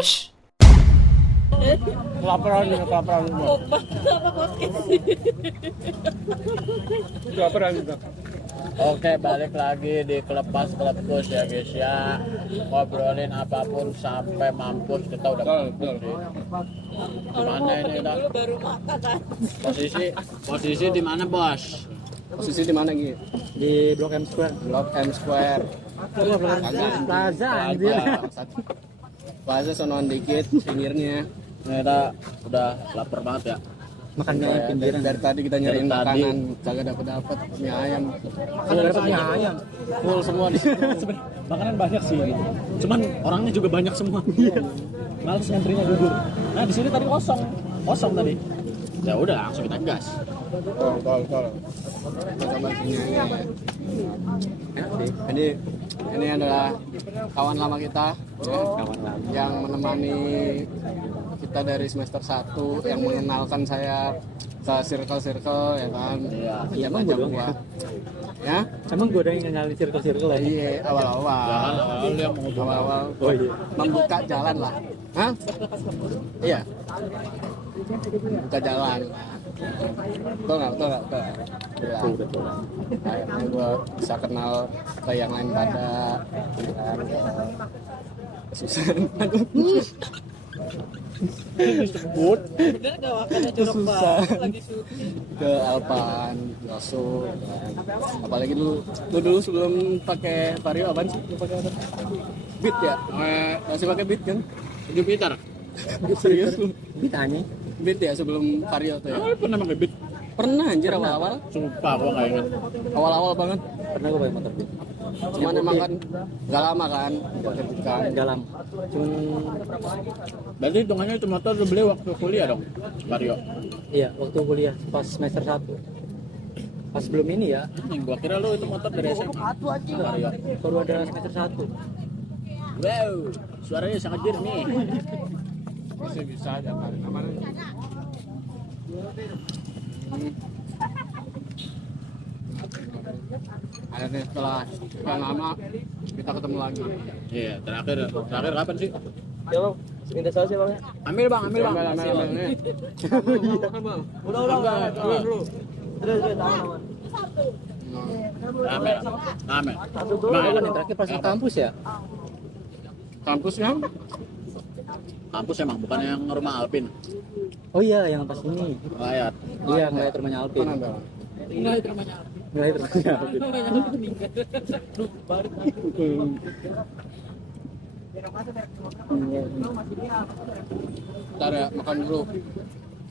Wish. Kelaparan gua. Kelaparan juga. Oke, balik lagi di Kelepas Kelepus ya guys ya. Ngobrolin apapun sampai mampus, kita udah mampus sih. Gimana ini udah? Baru makan kan. Posisi di mana, Bos? Posisi di mana gitu? Di Blok M Square. Blok M Square. Plaza anjir. Plaza sonoan dikit pinggirnya. Kita udah lapar banget ya. Makannya Kayak pinggiran. dari tadi kita nyariin Dari tadi. makanan, kagak dapat mie ayam. Kalau dapat mie ayam. Full semua di situ. Makanan banyak sih gitu. Cuman orangnya juga banyak semua. Males ngantrinya jujur. Nah, di sini tadi kosong tadi. Ya udah langsung kita gas. Tol. Coba sini aja. Enak sih. Jadi ini adalah kawan lama kita yang menemani kita dari semester 1 yang mengenalkan saya ke circle ya kan. Iya. Emang gua doang ya? Ya? Emang gue udah ngenalin circle-circle ya? Iya, awal-awal. Jangan lu yang mau ngomong. Awal-awal Oh iya. membuka jalan lah. Hah? Iya. Buka jalan. Betul nggak? Betul. Akhirnya gue bisa kenal ke yang lain pada susah. Disebut. Bener gak makannya jorok banget lagi syuting. Ke Alpan, Yosu, apalagi dulu sebelum pakai Vario apaan sih? Lu pakai apa? Beat ya? Masih pakai Beat kan? Jupiter. Serius lu? Ditanya. Beat ya sebelum Vario tuh ya? Lu pernah pakai beat? Pernah anjir awal-awal. Sumpah gua enggak ingat. Awal-awal banget. Pernah gue pakai motor beat. Cuman emang kan gak lama kan? Kan. Dalam. Cuman Berarti hitungannya itu motor lu beli waktu kuliah dong, Mario. iya waktu kuliah pas semester 1. Pas belum ini ya. Gua kira lu itu motor dari SMA. Mario. Baru ada semester 1. Wow, suaranya sangat jernih. Bisa aja kan. Aman. Akhirnya setelah sekian lama kita ketemu lagi. Iya, terakhir kapan sih? Ya bang, minta saus ya bang ya? Ambil bang. Ambil. Nih. Udah. Dulu. Terus aman. Rame. Satu dulu Bang, kan yang terakhir pas di kampus ya? Kampusnya Kampus emang bukan yang rumah Alpin. Oh iya yang pas ini. Layar. Iya ngeliat rumahnya Alpin. mana ada? Enggak itu rumahnya Alpin. Ngeliat rumahnya Alpin. Ntar ya makan dulu.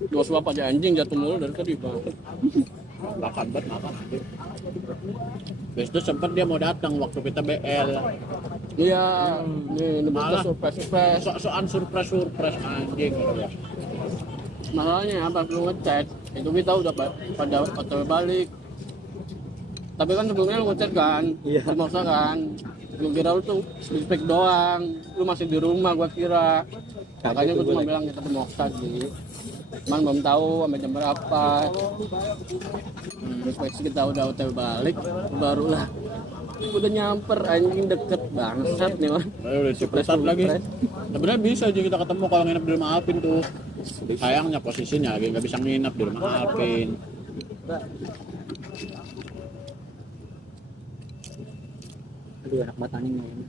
Dua suap aja anjing jatuh mulu dari tadi bang. Makan. Terus itu sempat dia mau datang waktu kita BL. Iya, ini Malah. surprise. Sok-sokan surprise anjing gitu ya. Masalahnya pas lu ngechat, itu kita udah pada OTW balik. Tapi kan sebelumnya lu ngechat kan, Iya. maksa kan. Lu kira lu tuh speak doang, lu masih di rumah gua kira. Makanya gua cuma bilang kita mau tadi. Cuman belum tahu sampai jam berapa. Terus pas kita udah OTW balik, barulah udah nyamper anjing deket bangsat nih man. Udah ciputat lagi. Sebenarnya bisa aja kita ketemu kalau nginep di rumah Alpin tuh. Sayangnya posisinya lagi nggak bisa nginep di rumah Alpin. Aduh enak banget anjing ini.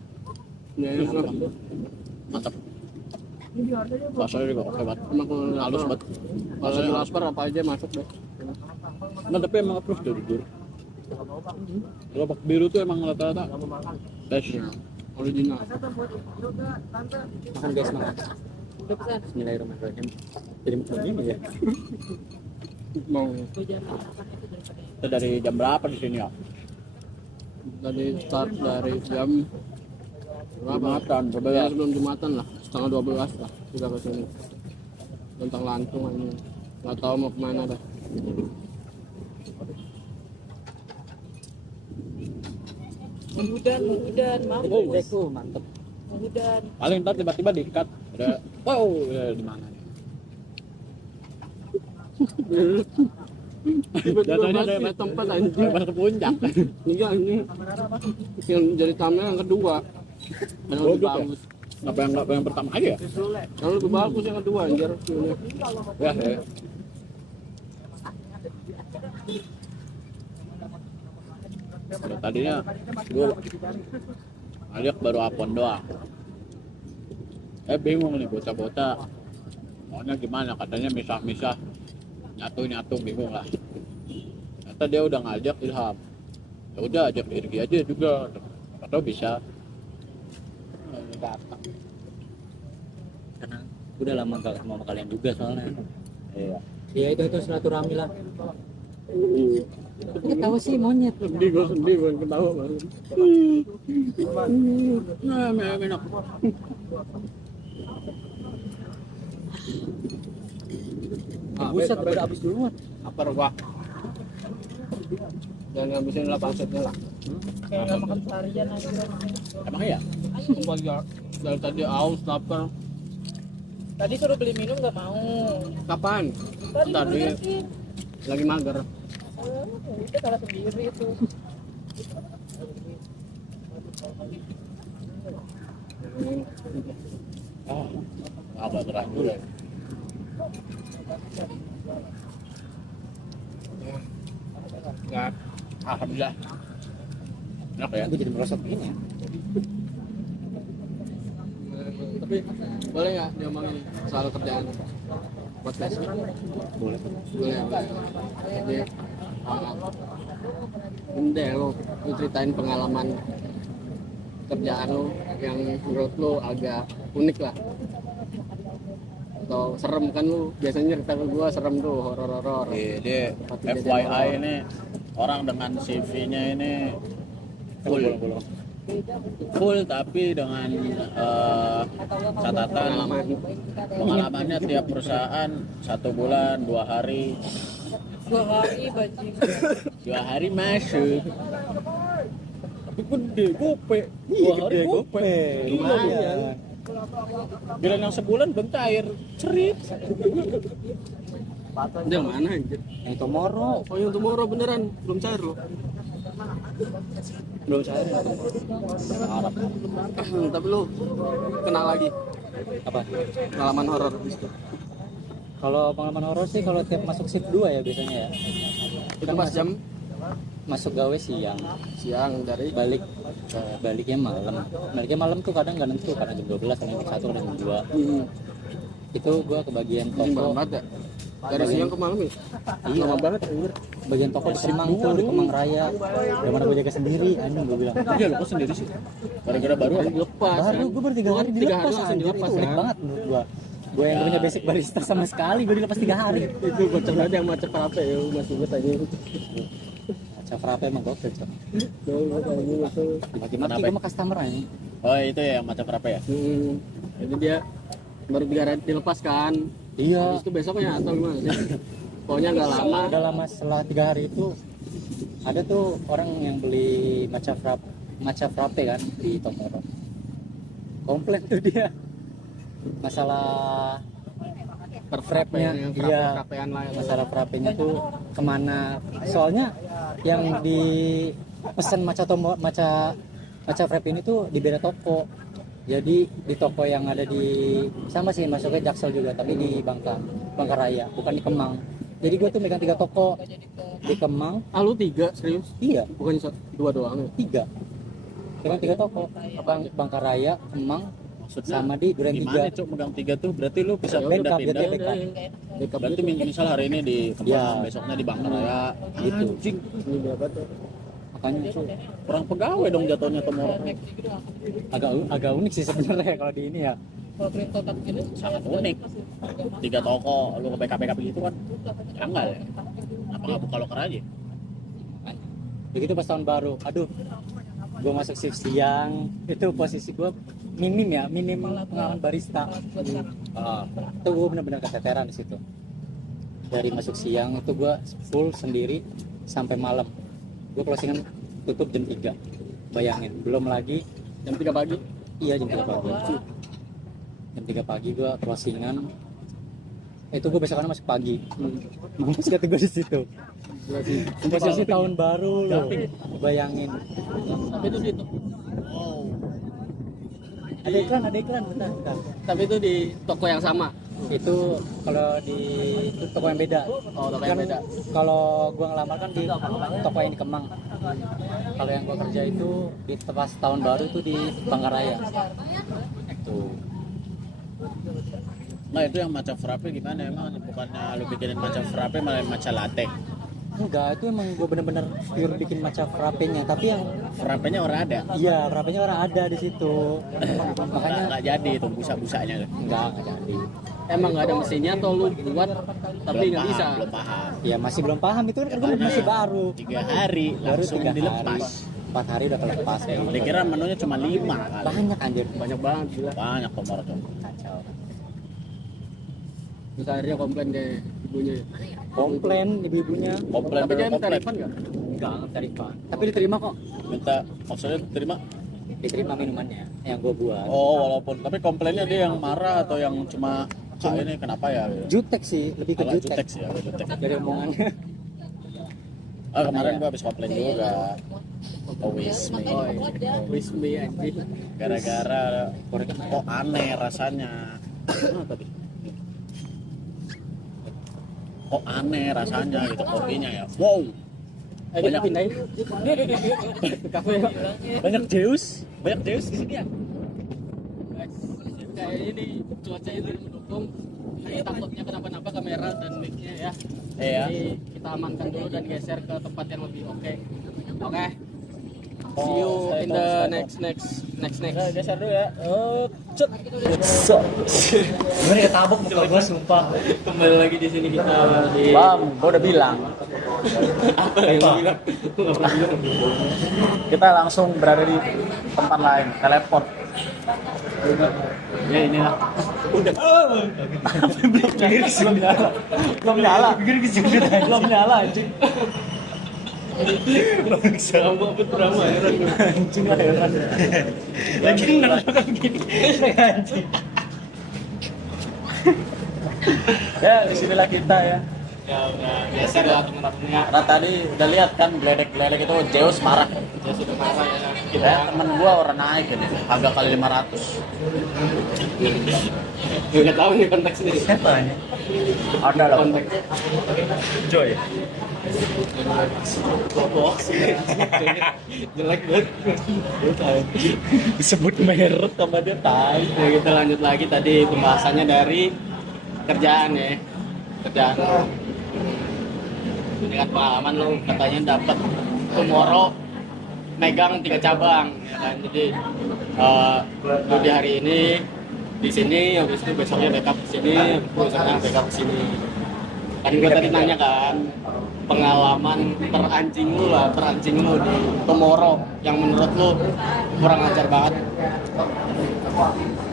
Ya, Mantap. Rasanya juga oke banget. emang Halus banget. kalau lagi lapar apa aja masuk deh. Nah, tapi emang approve tuh jujur. Gerobak biru tuh emang rata-rata best. Original. Makan guys makan. Bismillahirrahmanirrahim. Jadi makan ini ya. Mau Itu dari jam berapa di sini ya? tadi start dari jam berapa? Jumatan, Ya, sebelum Jumatan lah, setengah 12 lah kita ke sini. Tentang Lantung ini. Nggak tahu mau kemana dah. Mudah, mampus. Deku mantep. Mudah. Paling ntar tiba-tiba di-cut. Ada, wow, di mana nih? Jatuhnya kayak Masih tempat anjing. pas ke puncak. Iya ini yang jadi thumbnail yang kedua. Yang lebih Goblok ya? bagus. nggak yang pertama aja ya? Yang lebih bagus yang kedua anjir. Ya, ya. Tadinya gue ajak baru Apon doang. Bingung nih bocah-bocah maunya gimana, katanya misah-misah nyatu bingung lah. Ternyata dia udah ngajak Ilham, ya udah ajak Irgi aja juga atau bisa datang. Karena udah lama gak ketemu sama kalian juga soalnya. Iya. Ya itu silaturahmi lah. Ketawa sih monyet. Sedih gue ketawa banget. Nah, enak. Buset, udah habis duluan. Apa gua? Dan ngabisin lah pangsitnya lah. Kayak nggak makan seharian aja. Emang iya? Sumpah ya, dari tadi aus, lapar. Tadi suruh beli minum nggak mau. Kapan? Tadi lagi mager. Udah salah sendiri itu. Agak keras dulu. Enggak. Alhamdulillah. Enak ya? Gue jadi merosot gini ya. Tapi boleh nggak diomongin soal kerjaan podcast? Boleh. Boleh ya. Jadi ini lo ceritain pengalaman kerjaan lo yang menurut lo agak unik lah atau serem, kan lu biasanya cerita ke gua serem tuh, horor-horor. Jadi FYI ini orang dengan CV-nya ini full tapi dengan catatan pengalamannya tiap perusahaan 1 bulan 2 hari 2 hari bajingan. 2 hari masuk tapi gede gope 2 hari gope lumayan. Bilang yang sebulan bentair cerit. Dia mana anjir? Yang Tomorrow. Oh yang Tomorrow beneran belum cair lo. Belum cair. Harap. Tapi lu kenal lagi Apa? pengalaman horor di situ. Kalau pengalaman horor sih kalau tiap masuk shift 2 ya biasanya ya. Itu pas jam Masuk gawe siang, siang dari baliknya malam. Baliknya malam tuh kadang nggak nentu, kadang jam 12, kadang jam 1, kadang jam 2. Itu gua kebagian malam toko. banget ya. Dari siang ke malam ya? Iya. Lama banget anjir. Bagian toko di Kemang tuh, di Kemang Raya. Gimana gue jaga sendiri, anjing gue bilang. Iya lo kok sendiri sih? Gara-gara baru apa? Dilepas. Baru gue baru 3 hari 3 hari dilepas, langsung anjir. dilepas. Itu unik banget menurut gua. Gue yang punya basic barista sama sekali, gue dilepas 3 hari. Itu bocor aja yang macet apa ya, masih gue tanya. Macam frappe emang gokil, Cok. Itu. Maki-maki gue sama customer aja. Oh itu ya yang macam berapa ya? Jadi dia baru 3 hari dilepas kan. Iya. Habis itu besoknya atau gimana sih? Pokoknya nggak lama. Udah lama, setelah 3 hari itu ada tuh orang yang beli matcha frappe kan di Tomorrow. Komplain tuh dia masalah frappe-nya. Iya, Frapean lah ya. masalah frappe-nya tuh kemana, soalnya yang di pesan matcha frappe ini tuh di beda toko. Jadi di toko yang ada di sama sih masuknya Jaksel juga, tapi di Bangka Raya, bukan di Kemang. Jadi gue tuh megang 3 toko di Kemang. Ah lu 3 serius? Iya, Bukan 2 doang ya? 3. Megang 3 toko. Bangka Raya, Kemang, Maksudnya sama di Duren gimana 3. Cok megang 3 tuh? Berarti lu bisa Backup, pindah-pindah. dia backup. Backup Berarti gitu. misal hari ini di Kemang, Iya. besoknya di Bangkaraya. Gitu. Anjing, Ini berapa tuh? Makanya itu kurang pegawai dong jatuhnya Tomorrow. agak unik sih sebenarnya kalau di ini ya. Kalau print kotak gini Sangat unik. 3 toko, lu ke backup gitu kan? Janggal ya? Apa nggak buka loker aja? Begitu pas tahun baru, aduh, gue masuk shift siang, itu posisi gue minim pengalaman barista. Itu gue benar-benar keteteran di situ. Dari masuk siang itu gue full sendiri sampai malam. Gue closingan tutup jam 3. Bayangin, belum lagi Jam 3 pagi? iya jam 3 pagi. Jam 3 pagi gue closingan. Itu gue besokannya masuk pagi. Mampus kata gue di situ. Posisi tahun baru loh. Bayangin. Tapi itu gitu. Wow. ada iklan bentar. Tapi itu di toko yang sama. Itu kalau di toko yang beda. Oh, toko yang Kan beda. Kalau gua ngelamar kan di toko yang di Kemang. Kalau yang gua kerja itu di pas tahun baru itu di Bangaraya. Itu. Nah itu yang matcha frappe gimana emang? Bukannya lu bikinin matcha frappe malah matcha latte? Enggak, itu emang gua bener-bener pure bikin matcha frappe-nya, tapi yang Frappenya orang ada? iya, frappe-nya orang ada di situ. Makanya Nggak jadi itu busa-busanya tuh. enggak jadi. Emang nggak ada mesinnya atau lu buat tapi nggak bisa? Belum paham. Ya masih belum paham itu kan gua masih baru. 3 hari Baru langsung 3 dilepas. hari. 4 hari udah kelepas kayak gitu. Dikira menunya cuma 5 kali. Banyak anjir. Banyak banget gila. Banyak komor tuh. Kacau. Terus akhirnya komplain deh ibunya. Komplain ibu-ibunya. Komplain Tapi dia komplain. tarifan nggak? Enggak terima. Tapi diterima kok. Minta maksudnya terima. Diterima minumannya yang gua buat. Oh walaupun tapi komplainnya dia yang marah atau yang cuma Kak ini kenapa ya? Jutek sih, lebih ke Kalau jutek. jutek sih ya, jutek. Dari omongannya. Ah kemarin gua habis komplain juga. Always me. Oh, iya. Wish me anjing. Gara-gara kok aneh rasanya. Mana tadi? Kok aneh rasanya gitu kopinya ya. Wow. Ayo kita pindahin. Ke kafe. Banyak Zeus di sini ya. Guys, kayak ini cuaca itu mendukung. Ini takutnya kenapa-napa kamera dan mic-nya ya. Iya. Jadi kita amankan dulu dan geser ke tempat yang lebih oke. Oke. See Oh, you stay in tone, the stay next. Nah, geser dulu ya. Cet. Gimana ketabok muka gua sumpah. Kembali lagi di sini kita di Bang, gua udah bilang. apa yang lu bilang? Kita langsung berada di tempat lain, teleport. Ya inilah. Udah. Belum nyala. Belum nyala anjing. Drama apa drama ya? Anjing heran. Lagi nonton gini. Anjing. Ya, disinilah kita ya. Ya udah geser lah teman-temannya. Karena tadi udah lihat kan geledek-geledek itu Zeus marah. Ya sudah marah ya. Kita temen gua orang naik ini harga kali 500. Nggak tahu nih konteksnya. Siapa ini? Ada loh. Konteks. Joy. Box. Jelek banget. Disebut merek sama dia tai. Nah, kita lanjut lagi tadi pembahasannya dari kerjaan ya. Kerjaan. Dengan pengalaman lo katanya dapat tomorrow megang 3 cabang ya kan. Jadi lo di hari ini di sini, habis itu besoknya backup ke sini, besoknya backup ke sini. Kan gue tadi nanya kan pengalaman terancing lu di tomorrow yang menurut lu kurang ajar banget.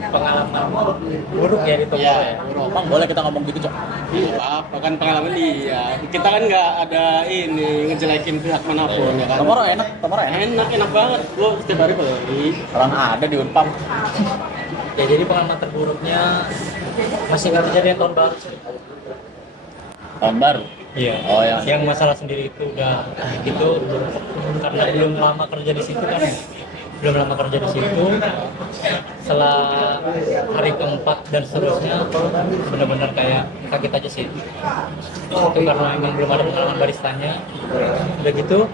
Pengalaman buruk ya itu. Iya, Bang, boleh kita ngomong gitu, Cok? iya apa kan pengalaman dia. Kita kan nggak ada ini ngejelekin pihak manapun ya kan. Tomorrow enak. Enak banget. Lu setiap hari beli. Orang ada di Unpam. Ya jadi pengalaman terburuknya masih nggak kejadian tahun baru sih. Tahun baru. Iya. Oh, ya. Yang masalah sendiri itu udah itu karena belum lama kerja di situ kan. Belum lama kerja di situ. Setelah hari keempat dan seterusnya benar-benar kayak sakit aja sih. Itu karena emang belum ada pengalaman baristanya. Udah gitu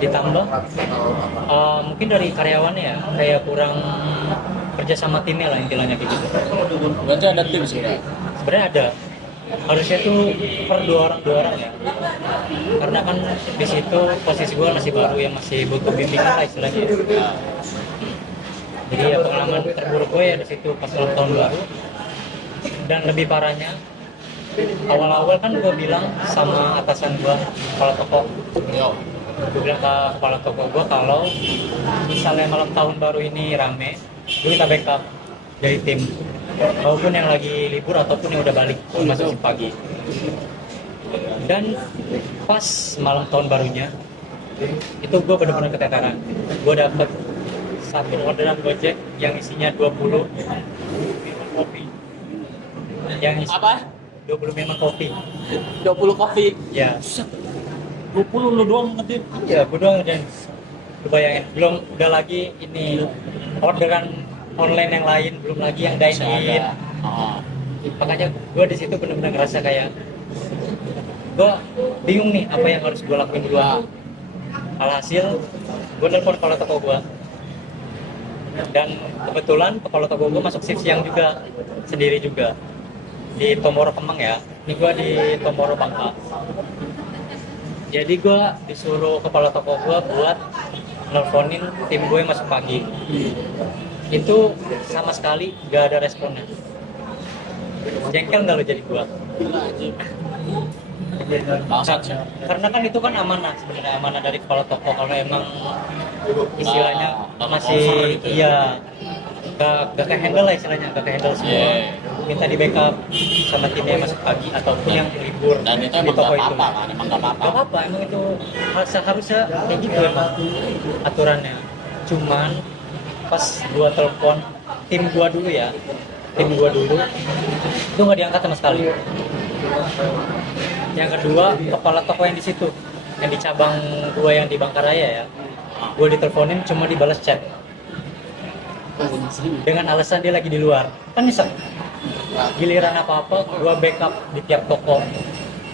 ditambah mungkin dari karyawannya ya kayak kurang kerja sama timnya lah intinya kayak gitu. Berarti ada tim sebenarnya. Sebenarnya ada, harusnya tuh per dua orang ya, karena kan di situ posisi gue masih baru yang masih butuh bimbingan lah istilahnya. Jadi ya pengalaman terburuk gue ya di situ pas ulang tahun baru. Dan lebih parahnya awal-awal kan gue bilang sama atasan gue, kepala toko, gue bilang ke kepala toko gue kalau misalnya malam tahun baru ini rame, gue minta backup dari tim, walaupun yang lagi libur ataupun yang udah balik masuk pagi. Dan pas malam tahun barunya itu gue benar-benar keteteran. Gue dapet satu orderan Gojek yang isinya 20 minuman kopi. Yang isi Apa? 20 minuman kopi. 20 kopi. Ya. 20 lu doang ngedim. Ya, gue doang dan lu bayangin belum udah lagi ini orderan online yang lain, belum lagi yang dine Masih in. ada. Oh. Makanya gue di situ benar-benar ngerasa kayak gue bingung nih apa yang harus gue lakuin duluan. Alhasil gue nelfon kepala toko gue, dan kebetulan kepala toko gue masuk shift siang juga, sendiri juga di Tomoro Kemang ya. Ini gue di Tomoro Bangka. Jadi gue disuruh kepala toko gue buat nelfonin tim gue yang masuk pagi. Itu sama sekali gak ada responnya. Jengkel nggak lo jadi gue? Bangsat sih. Karena kan itu kan amanah sebenarnya, amanah dari kepala toko. Kalau emang istilahnya Nggak masih cover gitu ya. iya gak ke handle lah istilahnya, gak ke handle semua. Iya. Minta di backup sama timnya yang masuk pagi ataupun yang libur Dan itu di emang toko gak itu. apa-apa kan, emang gak apa-apa. Gak apa-apa, emang itu seharusnya kayak gitu emang aturannya. Cuman pas gua telepon tim gua dulu ya, tim gua dulu itu nggak diangkat sama sekali. Yang kedua, kepala toko yang di situ, yang di cabang gua yang di Bangkaraya ya, gua diteleponin cuma dibalas chat dengan alasan dia lagi di luar. Kan bisa giliran apa-apa gua backup di tiap toko,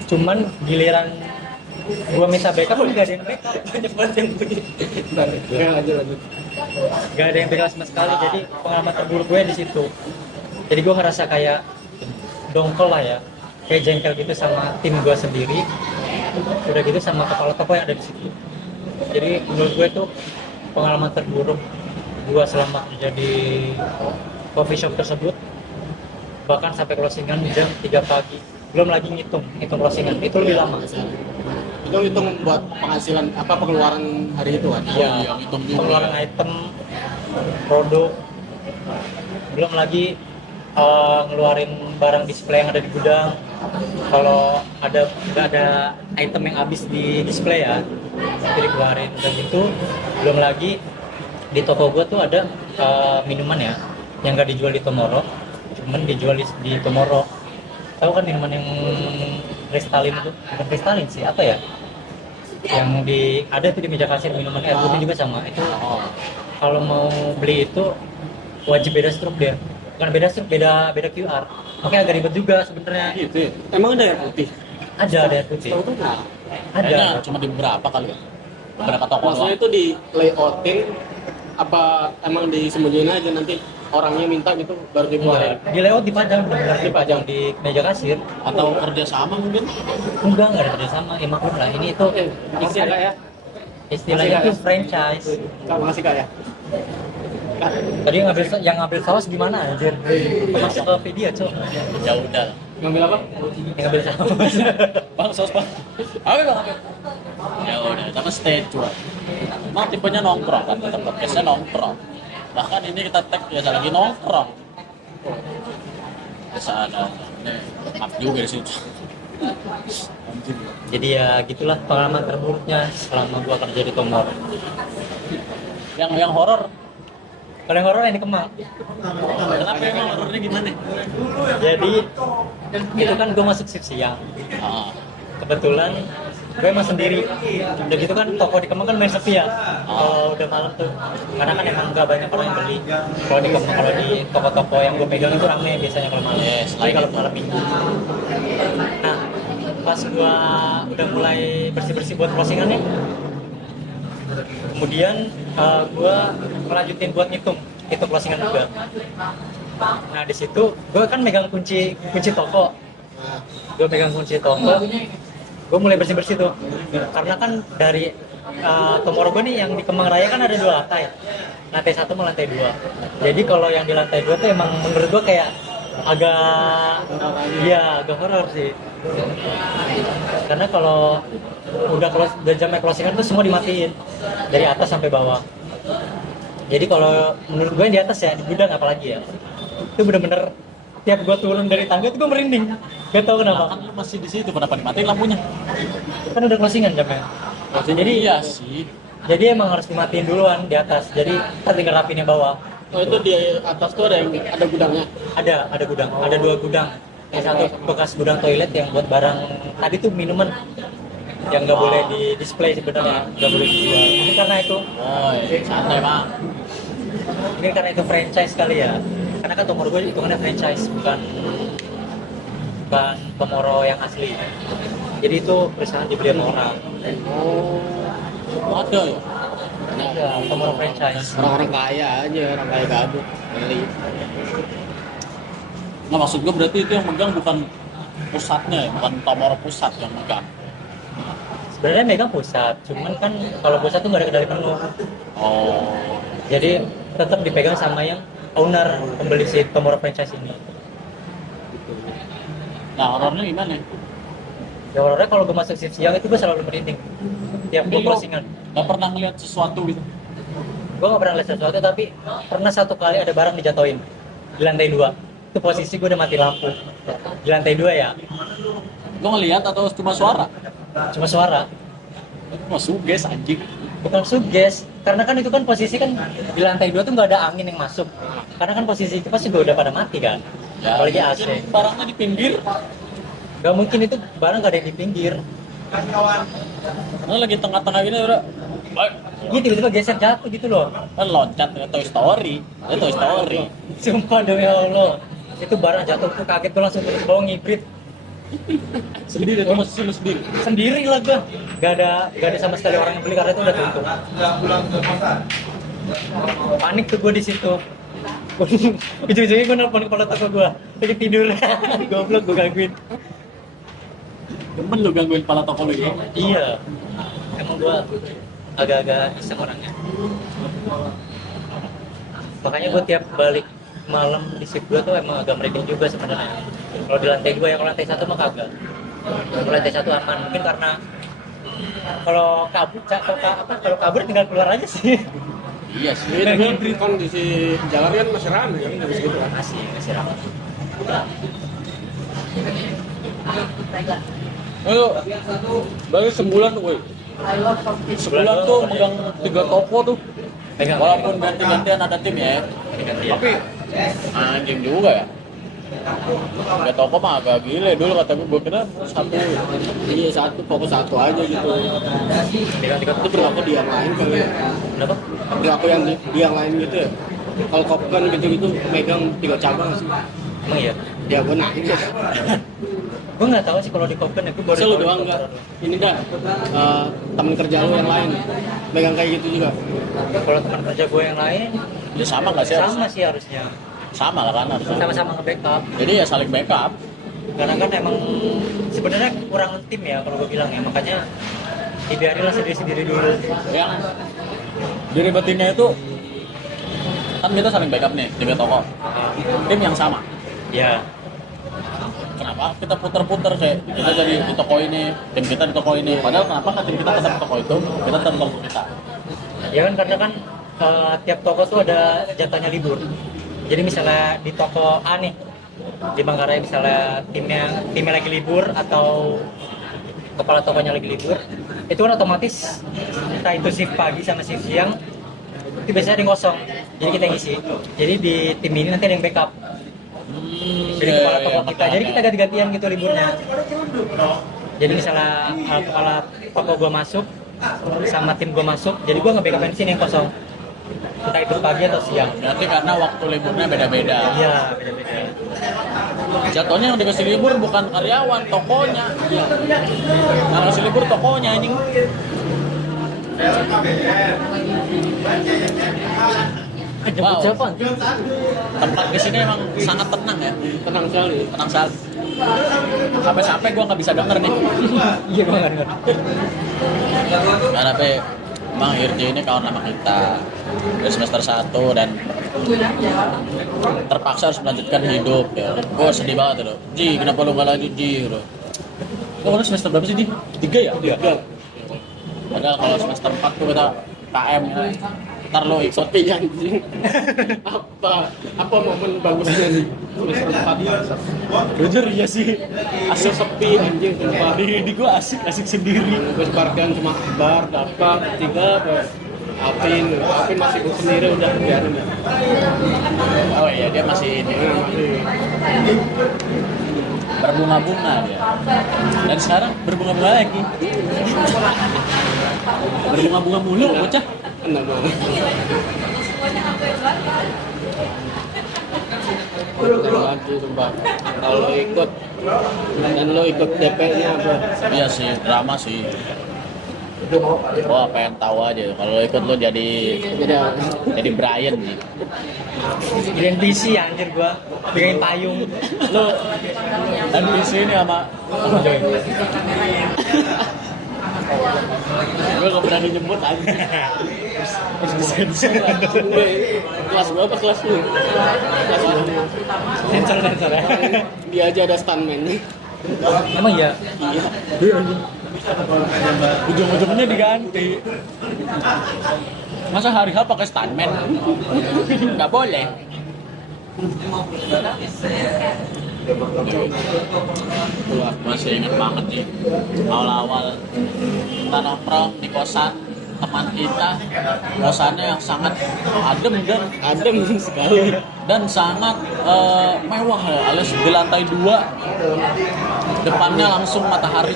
cuman giliran gua minta backup nggak ada yang backup. Banyak banget yang bunyi, Lanjut. nggak ada yang backup sama sekali. Jadi pengalaman terburuk gue di situ. Jadi gue ngerasa kayak dongkol lah ya, kayak jengkel gitu sama tim gue sendiri, udah gitu sama kepala toko yang ada di situ. Jadi menurut gue tuh pengalaman terburuk gue selama kerja di coffee shop tersebut. Bahkan sampai closingan jam 3 pagi, belum lagi ngitung closingan, itu lebih lama. Itu hitung buat penghasilan apa pengeluaran hari itu kan? Iya, yang hitung juga. pengeluaran item, produk, belum lagi ngeluarin barang display yang ada di gudang. Kalau nggak ada item yang habis di display ya, itu dikeluarin. Dan itu belum lagi di toko gua tuh ada minuman ya, yang nggak dijual di Tomoro, cuman dijual di Tomoro. Tahu kan minuman yang Kristalin itu? Bukan Kristalin sih, apa ya? Yang ada tuh di meja kasir, minuman air putih juga sama. Itu kalau mau beli itu wajib beda struk dia. Bukan beda struk, beda QR. Makanya agak ribet juga sebenarnya. Gitu ya. Emang ada yang putih? Ada air putih. Tahu tuh nggak? Kayaknya Ada. cuma di beberapa kali ya. Beberapa toko Maksudnya doang. itu di layoutin apa emang disembunyiin aja nanti orangnya minta gitu baru dikeluarin? Di lewat dipajang, benar dipajang di meja kasir. Atau kerja sama mungkin. Enggak ada kerjasama. Ya maklum lah, ini itu Masih ada ya? istilahnya Masih itu ada. franchise. Makasih kak ya. Tadi yang ngambil saus gimana anjir? Masuk ke video, Cok. Ya udah. Ngambil apa? Yang ngambil saus. Bang, sos bang. Oke bang, oke. Ya udah, tapi stay cuan. Emang tipenya nongkrong kan, kita podcastnya nongkrong. Bahkan ini kita tag biasa lagi nongkrong. Biasa ada. Nih, maaf juga di situ. Anjing. Jadi ya gitulah pengalaman terburuknya selama gua kerja di Tomoro. Yang horor, Kalau yang horor yang di Kemang. kenapa emang horornya gimana? Jadi itu kan gua masuk shift siang. Ah, Kebetulan gue emang sendiri. Udah gitu kan toko di Kemang kan main sepi ya. Kalau udah malam tuh, karena kan emang nggak banyak orang yang beli. Kalau di Kemang, kalau di toko-toko yang gue pegang itu rame biasanya kalau malam. Yes, Tapi kalau gitu. malam minggu. Nah, pas gua udah mulai bersih-bersih buat closingannya, kemudian gua melanjutin buat ngitung closingan juga. Nah di situ gue kan megang kunci toko, gue megang kunci toko, gue mulai bersih tuh, karena kan dari Tomoro gue nih yang di Kemang Raya kan ada 2 lantai, lantai 1 sama lantai 2. Jadi kalau yang di lantai 2 tuh emang menurut gue kayak agak horor sih, karena kalau udah jamnya closingan tuh semua dimatiin dari atas sampai bawah. Jadi kalau menurut gue yang di atas ya, di gudang apalagi ya, itu bener-bener tiap gue turun dari tangga tuh gue merinding, gak tau kenapa. kan lu masih di situ, kenapa dimatiin lampunya? Kan udah closingan jamnya. Jadi Iya sih. jadi emang harus dimatiin duluan di atas, jadi kita tinggal rapin yang bawah. Oh itu di atas tuh ada gudangnya. Ada gudang, ada 2 gudang. Yang satu bekas gudang toilet yang buat barang tadi tuh minuman yang nggak boleh di display sebenarnya, nggak boleh dijual. Mungkin karena itu. Oh, iya. Santai bang. Mungkin karena itu franchise kali ya. Karena kan Tomoro gue hitungannya franchise, bukan Tomoro yang asli. Jadi itu perusahaan dibeli sama orang. Ada ya. Ada Tomoro franchise. Orang-orang kaya aja, orang kaya gabut beli. Nah maksud gue berarti itu yang megang bukan pusatnya ya, bukan Tomoro pusat yang megang. Sebenarnya megang pusat, cuman kan kalau pusat tuh nggak ada kendali penuh. Oh. Jadi tetap dipegang sama yang owner pembeli si Tomoro franchise ini. Nah horornya gimana? Ya horornya kalau gue masuk shift siang itu gue selalu merinding. Tiap gue closingan. Gak pernah ngeliat sesuatu gitu? Gue gak pernah lihat sesuatu, tapi pernah satu kali ada barang dijatuhin di lantai 2. Itu posisi gue udah mati lampu. Di lantai 2 ya, Lo ngeliat atau cuma suara? cuma suara. Wah suges anjing. Bukan suges, karena kan itu kan posisi kan di lantai 2 tuh gak ada angin yang masuk. Karena kan posisi itu pasti udah pada mati kan. Ya, Apalagi AC. mungkin barangnya di pinggir. Gak mungkin itu barang gak ada yang di pinggir. Karena lagi tengah-tengah gini udah. Ini tiba-tiba geser jatuh gitu loh. Kan loncat ya Toy Story. Itu Toy Story. Sumpah demi Allah. Itu barang jatuh tuh kaget gue langsung turun ke bawah ngibrit. Sendiri tuh masih lu sendiri. Sendiri lah gue. Gak ada sama sekali orang yang beli karena itu udah tutup. Panik tuh gue di situ. Ujung-ujungnya gue nelfon kepala toko gue. Lagi tidur. Goblok gue gangguin. Demen lu gangguin kepala toko lu ya. Iya. Emang gue agak-agak iseng orangnya. Makanya gue tiap balik malam di shift gue tuh emang agak merinding juga sebenarnya. Kalau di lantai 2 ya, kalau lantai 1 mah kagak. Kalau lantai 1 aman, mungkin karena kalau kabur tinggal keluar aja sih. Iya sih. Ini kan kondisi jalan kan masih ramai kan dari situ kan. Masih ramai. Ayo, baru sebulan tuh, woi. Sebulan tuh megang 3 toko tuh. Pegang. Walaupun ganti-gantian ada tim ya. Tapi anjing juga ya. 3 toko mah agak gile dulu kata gue kira satu. Iya satu, fokus satu aja gitu. Pegang Itu berlaku di yang lain kali ya. Kenapa? Berlaku yang di yang lain gitu ya. Kalau Kopkan gitu-gitu megang 3 cabang sih. Emang iya? Ya gue nanya. Gue nggak tahu sih kalau di Kopkan itu baru. Masa lu doang enggak? Ini dah temen kerja lu yang lain megang kayak gitu juga. Kalau teman kerja gue yang lain Ya sama nggak sih? sama sih harusnya. Sama lah kan harusnya. Sama-sama nge-backup. Jadi ya saling backup. Karena kan emang sebenarnya kurang tim ya kalau gue bilang ya, makanya dibiarin lah sendiri-sendiri dulu. Yang diribetinnya itu kan kita saling backup nih 3 toko. Tim yang sama. Ya, Kenapa kita puter-puter kayak kita jadi di toko ini, tim kita di toko ini. Padahal kenapa nggak tim kita tetap di toko itu, kita tetap di toko kita. ya kan karena kan tiap toko tuh ada jatahnya libur. Jadi misalnya di toko A nih di Manggarai misalnya timnya lagi libur atau kepala tokonya lagi libur, itu kan otomatis entah itu shift pagi sama shift siang itu biasanya ada yang kosong. Jadi kita yang isi. Jadi di tim ini nanti ada yang backup. Jadi kepala toko kita. Jadi kita ganti-gantian gitu liburnya. Jadi misalnya kepala toko gua masuk sama tim gua masuk, jadi gua nge-backupin di sini yang kosong. Entah itu pagi atau siang. Berarti karena waktu liburnya beda-beda. Iya, beda-beda. Jatuhnya yang dikasih libur bukan karyawan, tokonya. Yang kasih libur tokonya anjing. Jemput siapa? Tempat di sini emang sangat tenang ya. Tenang sekali. Tenang sekali. Sampai-sampai gua nggak bisa denger nih. Iya, gua nggak denger. Karena tapi Bang Irji ini kawan lama kita dari semester 1 dan terpaksa harus melanjutkan hidup ya. Gue sedih banget loh. Ji, kenapa lu gak lanjut Ji? Lo semester berapa sih Ji? 3 ya? 3. Padahal kalau semester 4 tuh kita KM ya. Ntar lo ikut Sepi anjing. Apa momen bagusnya nih? Semester 4. jujur iya sih. Asal sepi anjing sumpah. Di gue asik sendiri. Gue sebarkan cuma bar, dapat, tiga, Alvin masih gue sendiri udah biarin ya. Oh iya dia masih ini. Berbunga-bunga dia. Dan sekarang berbunga-bunga lagi. Berbunga-bunga mulu bocah. Enak banget. banget sih sumpah. Kalau lo ikut dan lo ikut DP-nya apa? Iya sih, drama sih. Gua pengen tahu aja kalau ikut lo jadi Brian nih. Jadi NPC anjir gua, bikin payung. Lo NPC ini sama gue gak berani nyebut aja. Harus disensor aja. Kelas berapa kelas lu? Kelas lu. Sensor ya. Dia aja ada stuntman. Emang iya? Ujung-ujungnya diganti. Masa hari H pakai stuntman? Nggak boleh. Wah, masih ingat banget nih awal-awal kita nongkrong di kosan teman kita, kosannya yang sangat adem sekali dan sangat mewah ya, alias di lantai 2 depannya langsung matahari.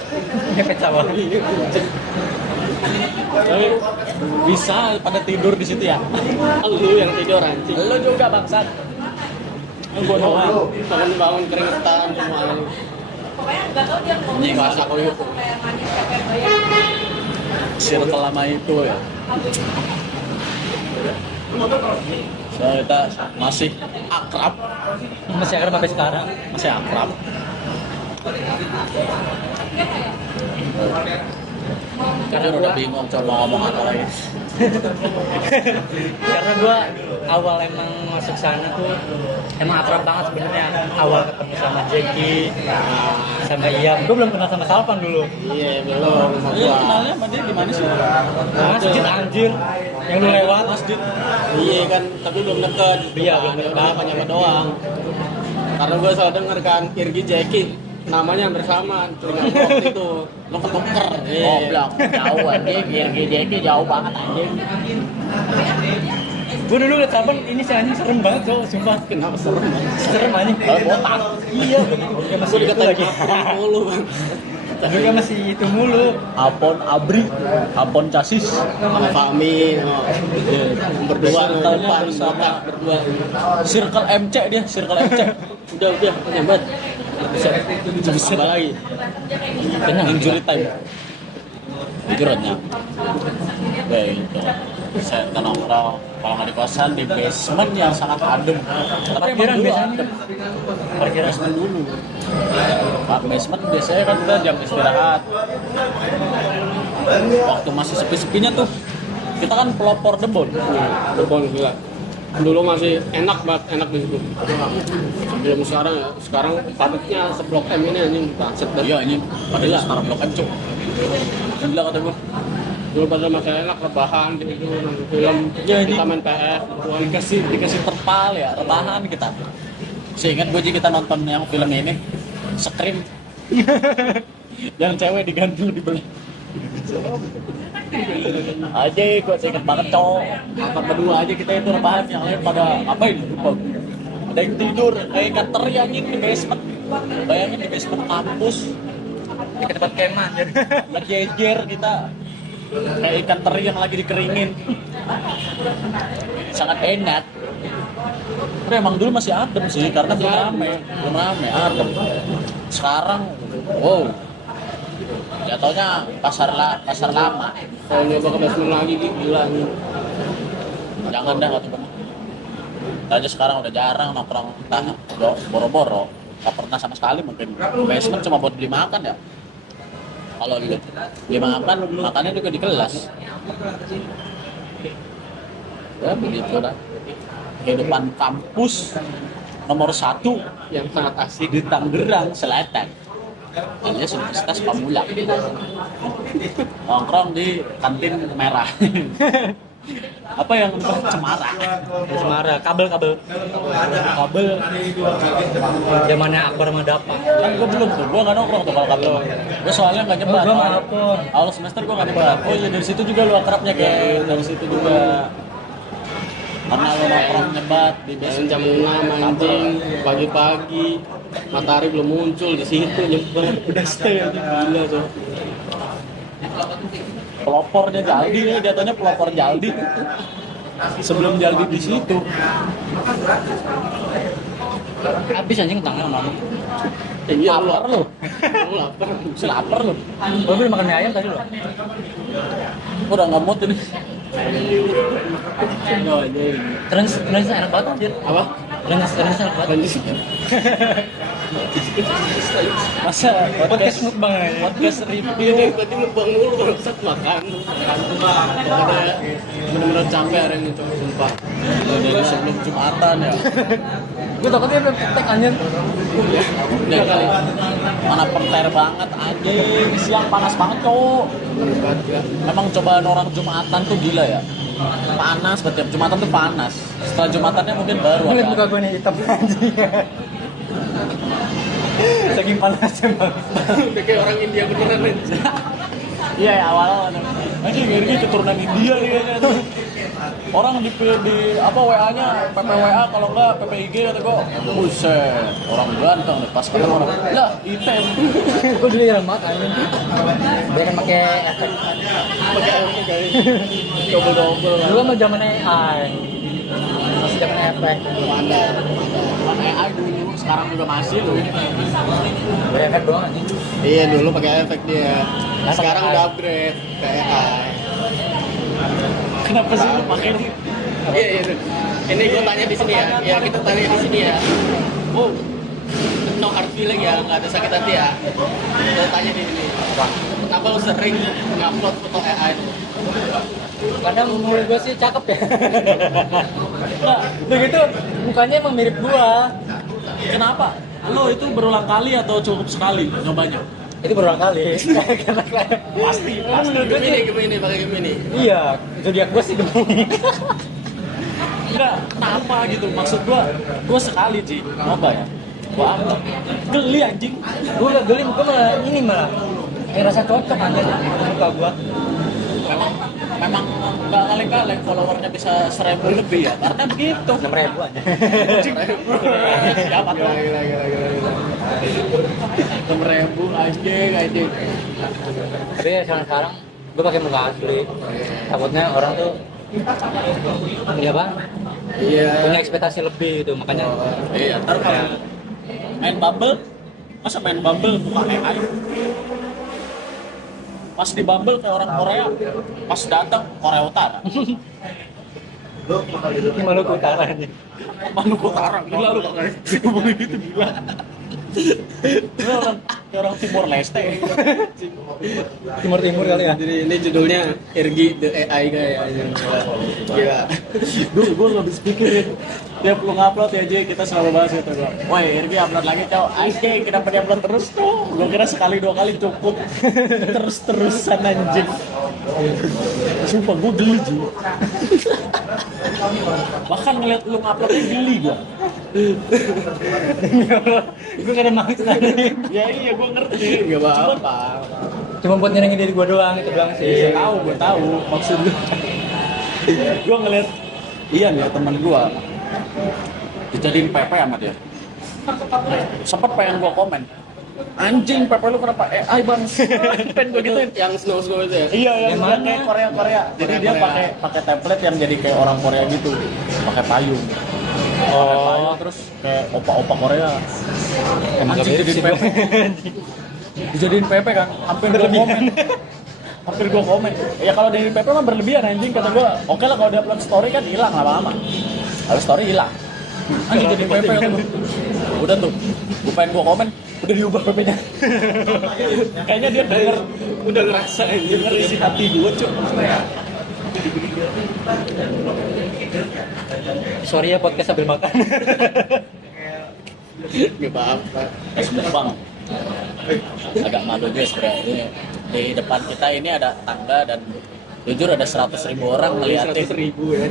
Ngepet sawah. Tapi bisa pada tidur di situ ya. Lu yang tidur anjing. Lo juga bangsat. Gua doang. Bangun keringetan semua. Ini bahasa kau itu. Circle lama itu ya. So, kita masih akrab, Masih akan sampai sekarang. masih akrab. Karena udah bingung coba ngomong apa lagi. Karena gua awal emang masuk sana tuh emang akrab banget sebenarnya. Awal ketemu sama Jackie, sama Iam. Gua belum kenal sama Salvan dulu. Iya, belum. Iya, kenalnya sama dia gimana sih? Masjid anjir yang lu lewat. Masjid. Iya kan, tapi belum deket. Iya, belum deket. Nyapa doang. Karena gue selalu denger kan, Irgi Jackie namanya hampir sama, cuma waktu itu Lo ketuker. Iya. Goblok, jauh anjing, GG jauh banget anjing. Gua dulu liat Salvan ini si anjing serem banget cowok, sumpah. kenapa serem banget. Serem anjing. Kalau botak. Iya, dia masih Gue itu dikatain lagi. apron mulu bang. Dia masih itu mulu. Apon Abri, Apon Casis. Sama Fahmi, berdua Circle-nya depan, bersama. botak berdua. Circle MC dia, Circle MC. Udah, nyambat. Bisa tambah lagi. Kenyang injury time. Jujur aja. Baik itu. Saya nongkrong kalau nggak di kosan di basement yang sangat adem. Tapi Parkiran emang dulu biasanya. adem. Parkiran. Basement dulu. Pak basement biasanya kan udah jam istirahat. Waktu masih sepi-sepinya tuh kita kan pelopor debon. Berbon gila. Dulu masih enak banget, enak di situ. Sebelum sekarang ya, sekarang pabriknya seblok M ini anjing bangsat dah. Iya ini padahal setara blok kan cuk. Gila kata gue. Dulu pada masih enak rebahan di situ nonton film. Ya, ini. Kita main PS, berdua. dikasih terpal ya, rebahan kita. Seingat gue kita nonton yang film ini Scream. Yang cewek digantung di belah. Aja gue inget banget cowok. Nonton berdua aja kita itu rebahan, yang lain pada ngapain lupa. Ada yang tidur kayak ikan teri anjing di basement. Bayangin di basement kampus Di tempat kemah anjir. ngejejer kita kayak ikan teri yang lagi dikeringin. Sangat enak. Tapi emang dulu masih adem sih karena belum rame adem. Sekarang wow, jatuhnya pasar lama. Kalau nyoba ke basement lagi gila nih. Jangan dah waktu bener. Aja sekarang udah jarang nongkrong entah boro-boro. Gak pernah sama sekali mungkin. Basement cuma buat beli makan ya. Kalau dulu beli makan, makannya juga di kelas. Ya begitu lah. Kehidupan kampus nomor 1 Yang sangat asik. di Tangerang Selatan alias Universitas Pamulang. Nongkrong di kantin merah. Apa yang cemara? Semara, kabel. Kabel. Zamannya Akbar sama Dapa. Kan gue belum tuh, gue nggak nongkrong tuh kalau kabel. Gue soalnya nggak nyebar. Gua nggak lapor. Awal semester gue nggak nyebar. Oh iya dari situ juga lu akrabnya kayak dari situ juga. Karena lu nongkrong nyebat di basement Jam 6 anjing, pagi-pagi, matahari belum muncul di situ nyebar. Udah stay anjing gila tuh. Pelopornya Jaldi ya, jatuhnya pelopor Jaldi. Sebelum Jaldi di situ. Habis anjing utangnya sama lu. Iya, lu Lapar lu. Lu lapar. Lapar lu. Gua belum makan mie ayam tadi lu. Gua udah nggak mood ini. Terus enak banget anjir. Apa? Terus enak banget. Lanjut. Masa podcast mukbang aja. Podcast review. Ini tadi mukbang mulu bangsat makan. Makanya bener-bener capek hari ini coba sumpah. Dari sebelum Jumatan ya. Gua takutnya belum tek anjir. Udah kali. Mana perter banget anjing. Siang panas banget cowok. Memang cobaan orang Jumatan tuh gila ya. Panas, setiap Jumatan tuh panas. Setelah Jumatannya mungkin baru Lihat ada. muka gua nih hitam anjing. Saking panasnya bang. Udah kayak orang India beneran nih. Iya ya awal-awal. Anjing Ergi keturunan India nih kayaknya tuh. Orang di apa WA-nya PPWA kalau enggak PPIG kata gua. Buset, orang ganteng nih pas ketemu orang. Lah, item. Gua dulu jarang banget anjing. Dia kan pakai efek. Double-double. Dulu mah zaman AI. Masih zaman efek. Kan AI dulu, sekarang juga masih loh. Ada efek doang anjing. Iya dulu pakai efek dia. Nah, Sekarang pakai udah AI. upgrade ke AI. Kenapa sih lu pakai ini? Iya iya. Ini gue tanya di sini ya. Ya kita tanya di sini ya. Oh, no hard feeling ya, nggak ada sakit hati ya. Kita tanya di sini. Kenapa lu sering ngupload foto AI? Karena menurut gua sih cakep ya. Nah, udah gitu mukanya emang mirip gua. Kenapa? Lo itu berulang kali atau cukup sekali nyobanya? Itu berulang kali. Karena Pasti. Gemini, pakai Gemini. iya, zodiak gua sih Gemini. Enggak, kenapa gitu? Maksud gua sekali Ji, nyoba ya. Gua upload. Geli anjing. Gua gak geli, gua malah ini malah ngerasa cocok aja muka gua. Memang nggak kaleng-kaleng followernya bisa 1000 lebih ya, karena begitu. 6.000 aja. Siapa tuh? Gila. 6.000 anjing. Tapi ya sekarang gua pakai muka asli. Takutnya orang tuh iya bang, Iya. punya ekspektasi lebih itu makanya. Iya, ntar kalau main Bumble, masa main Bumble buka AI? Pas di Bumble kayak orang Korea, pas datang Korea Utara. Ini Maluku Utara nih. Maluku Utara, gila lu pakai ngomongin gitu gila. Ini orang kayak orang Timor Leste. Timur kali ya. Jadi ini judulnya Ergi the AI guy. Gila. Gue nggak bisa pikirin. Tiap lu ngupload ya Jay, kita selalu bahas itu gua. Woi, Irgi upload lagi cow. Anjing, kenapa dia upload terus tuh? Gue kira sekali 2 kali cukup. Terus-terusan anjing. Sumpah gue geli Ji. Bahkan ngeliat lu nguploadnya geli gue. Gue gak ada maksud aja. Ya iya gue ngerti. Gak apa-apa. Cuma buat nyenengin diri gue doang, itu doang sih. Gue tahu maksud lu. Gue ngeliat Ian ya teman gue dijadiin PP sama dia. Sempet pengen gue komen, anjing PP lu kenapa AI bang? Pengen gue gituin. Yang snow itu ya. Iya yang Yang mana? kayak Korea. Jadi dia Korea. pakai template yang jadi kayak orang Korea gitu, pakai payung. Pakai payung terus kayak opa-opa Korea. Emang gak Anjing mirip jadiin sih. PP. Dijadiin PP kan, hampir gue komen. Hampir gue komen. Ya kalau dari PP mah berlebihan anjing kata gue. Oke lah kalau dia upload story kan hilang lama-lama. Kalau story hilang. Anjing jadi PP tuh. Udah tuh. Gue pengen gue komen, udah diubah PP-nya. Kayaknya dia denger, Udah ngerasa aja. denger isi hati gue cuy. Sorry ya podcast sambil makan. Gak apa-apa. Bang, agak malu juga sebenarnya. Di depan kita ini ada tangga dan jujur ada 100.000 orang ngeliatin. 100.000 ya.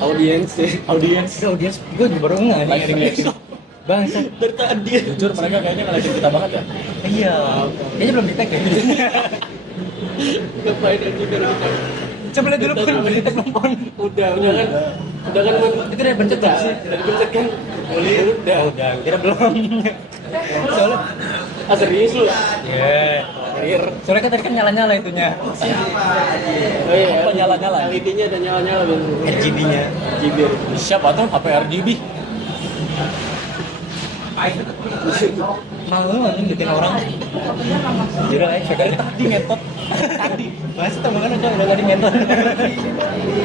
Audiens ya. Audiens. Audiens, gue baru nggak Live nih. reaction. Bangsa. Dari tadi. Jujur mereka kayaknya ngeliatin kita banget ya. Iya. Kayaknya belum di tag ya. Ngapain aja biar kita. Coba lihat dulu pun belum di tag belum pun. Udah kan. Udah kan Itu udah pencet udah. sih. Udah dipencet kan. Udah. Udah, kira belum. Soalnya, Ah serius lu? yeah. Akhir. Soalnya kan tadi kan nyala-nyala itunya. Oh iya. Apa nyala-nyala? LED-nya ada nyala-nyala. RGB-nya. RGB. Siapa tuh HP RGB? Malu anjing bikin orang. Jujur aja dari tadi ngetot. Tadi. Masih temen udah tadi ngetot.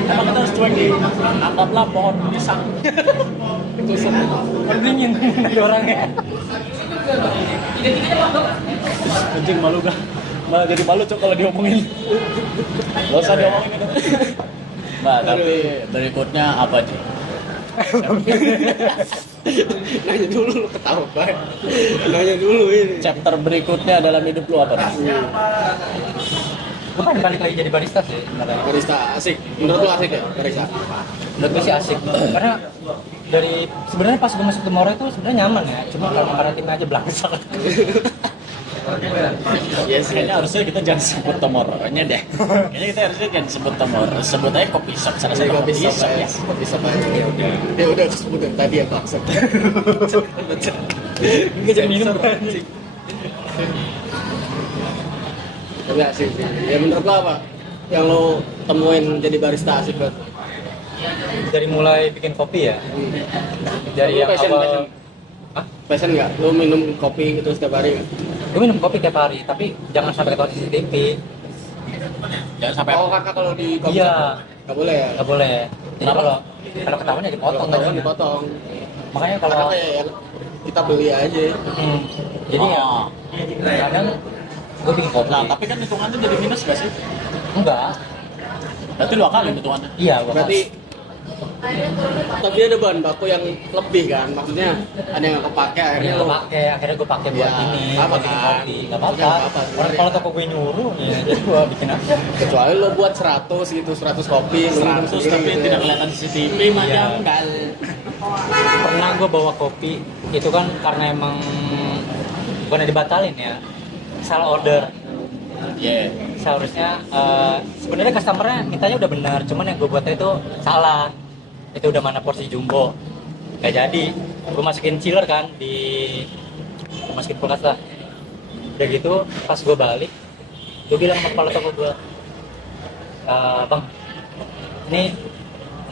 Emang kita harus cuek nih. Anggaplah pohon pisang. Tusuk. Mending yang ada orangnya. Anjing malu gak? Malah jadi malu cok kalau diomongin. Gak usah diomongin itu. Nah, tapi berikutnya apa nih? Nanya dulu lu ketawa banget. Nanya dulu ini. Chapter berikutnya dalam hidup lu apa nih? Gue pengen balik lagi jadi barista sih sebenarnya. Barista asik. Menurut lu asik ya barista? Menurut gue sih asik. Karena dari sebenarnya pas gue masuk Tomorrow itu sebenarnya nyaman ya. Cuma kalau kemarin timnya aja belangsak. Yes, kayaknya harusnya kita jangan sebut Tomorrow-nya deh. Kayaknya kita harusnya jangan sebut Tomorrow. Sebut aja Kopi Shop, salah satu Kopi Shop ya. Kopi shop aja. Ya udah sebut yang tadi ya Pak. Gue jadi minum kan. Tapi asik sih. Ya menurut lo apa? Yang lo temuin jadi barista asik banget. Dari mulai bikin kopi ya. Dari Lu yang awal. Hah? Passion nggak? Lo minum kopi itu setiap hari nggak? Gue minum kopi tiap hari, tapi jangan sampai ketahuan CCTV. Jangan sampai Oh kakak kalau di kopi Iya. shop nggak boleh ya? Nggak boleh. Jadi kalau ketahuan ya Kalau dipotong ketahuan gajinya. dipotong. Makanya kalau Karena ya kita beli aja. jadi ya Oh. kadang gue bikin kopi. Nah, tapi kan hitungannya jadi minus gak sih? Enggak. Berarti lu akalin hitungannya. Iya, gua Berarti tapi ada bahan baku yang lebih kan? Maksudnya ada yang nggak kepake akhirnya lo akhirnya gue pakai buat Ya, ini, apa buat bikin kan? kopi. Nggak Nggak apa-apa. apa-apa, Orang sebenarnya. kalau toko gue nyuruh, ya jadi gue bikin aja. kecuali lo buat 100 gitu 100 kopi lo minum 100 sendiri tapi gitu tidak ya. kelihatan CCTV mah Iya. janggal. Pernah gue bawa kopi itu kan karena emang bukan dibatalin ya, salah order. Iya. Seharusnya sebenarnya customernya mintanya udah benar, cuman yang gue buatnya itu salah. Itu udah mana porsi jumbo, nggak jadi. Gue masukin chiller kan gue masukin kulkas lah. Udah gitu pas gue balik, gue bilang sama kepala toko gue, bang, ini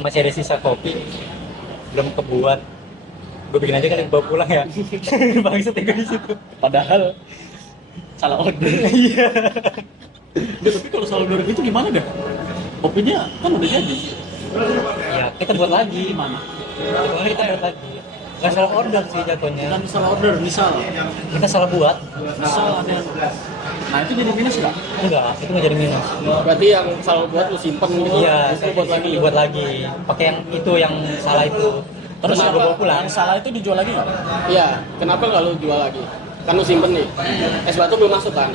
masih ada sisa kopi belum kebuat, gue bikin aja kali bawa pulang ya. Bangsat gue di situ. Padahal salah order. Iya. Ya, tapi kalau salah order gitu gimana dah? Kopinya kan udah jadi. Ya kita buat lagi. Gimana? Hitungannya kita buat lagi. Nggak salah order sih jatuhnya. Kan salah order misal. Kita salah buat. Misal ada yang nah itu jadi minus nggak? Enggak, itu nggak jadi minus. Berarti yang selalu buat lo simpen gitu. Iya, terus lo buat lagi. dibuat lagi. Pakai yang itu yang salah itu. Terus gue yang bawa pulang. yang salah itu dijual lagi nggak? Iya, kenapa nggak lo jual lagi? Kan lo simpen nih. Es batu belum masuk kan?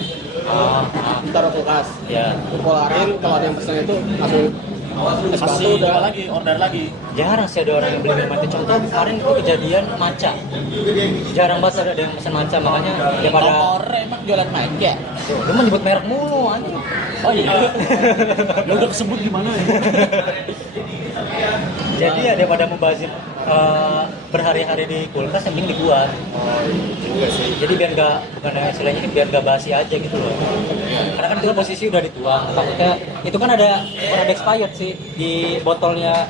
Taruh kulkas. Ya. Lo polarin kalau ada yang pesen itu langsung es batu Masih udah jual lagi, order lagi. Jarang sih ada orang yang beli minuman itu. Contoh kemarin itu kejadian maca. Jarang banget ada yang pesan maca, makanya daripada Nomor emang jualan mic ya? lu mau nyebut merek mulu anjing. Oh iya. Ya udah kesebut gimana ya? Jadi ya daripada membazir berhari-hari di kulkas yang penting dibuat. Jadi biar nggak, bukan istilahnya ini biar nggak basi aja gitu loh. Karena kan itu posisi udah dituang. Takutnya itu kan bukan ada expired sih di botolnya.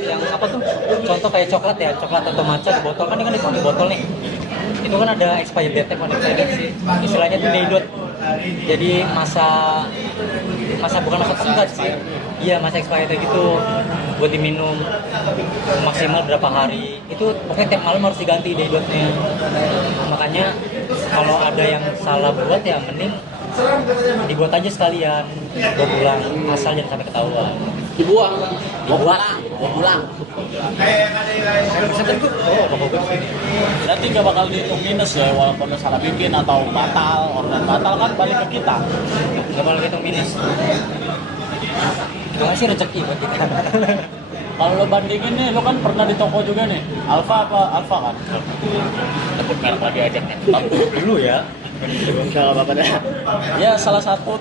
Yang apa tuh? Contoh kayak coklat ya, coklat atau matcha di botol kan ini kan dituang di botol nih. Itu kan ada expired date, bukan expired date sih. Istilahnya itu day date. Jadi masa bukan masa tenggat sih. Iya, masa expired gitu buat diminum maksimal berapa hari. Itu pokoknya tiap malam harus diganti day date-nya. Makanya kalau ada yang salah buat ya mending dibuat aja sekalian, bawa pulang, asal jangan sampai ketahuan. dibuang. Mau pulang. Berarti nggak bakal dihitung minus ya, walaupun udah salah bikin atau batal, order batal kan balik ke kita. Nggak boleh hitung minus. Itu sih rezeki buat kita. Kalau lo bandingin nih, lo kan pernah di toko juga nih. Alfa kan? Sebut merek lagi aja nih. Dulu ya. Enggak apa-apa dah. Ya salah satu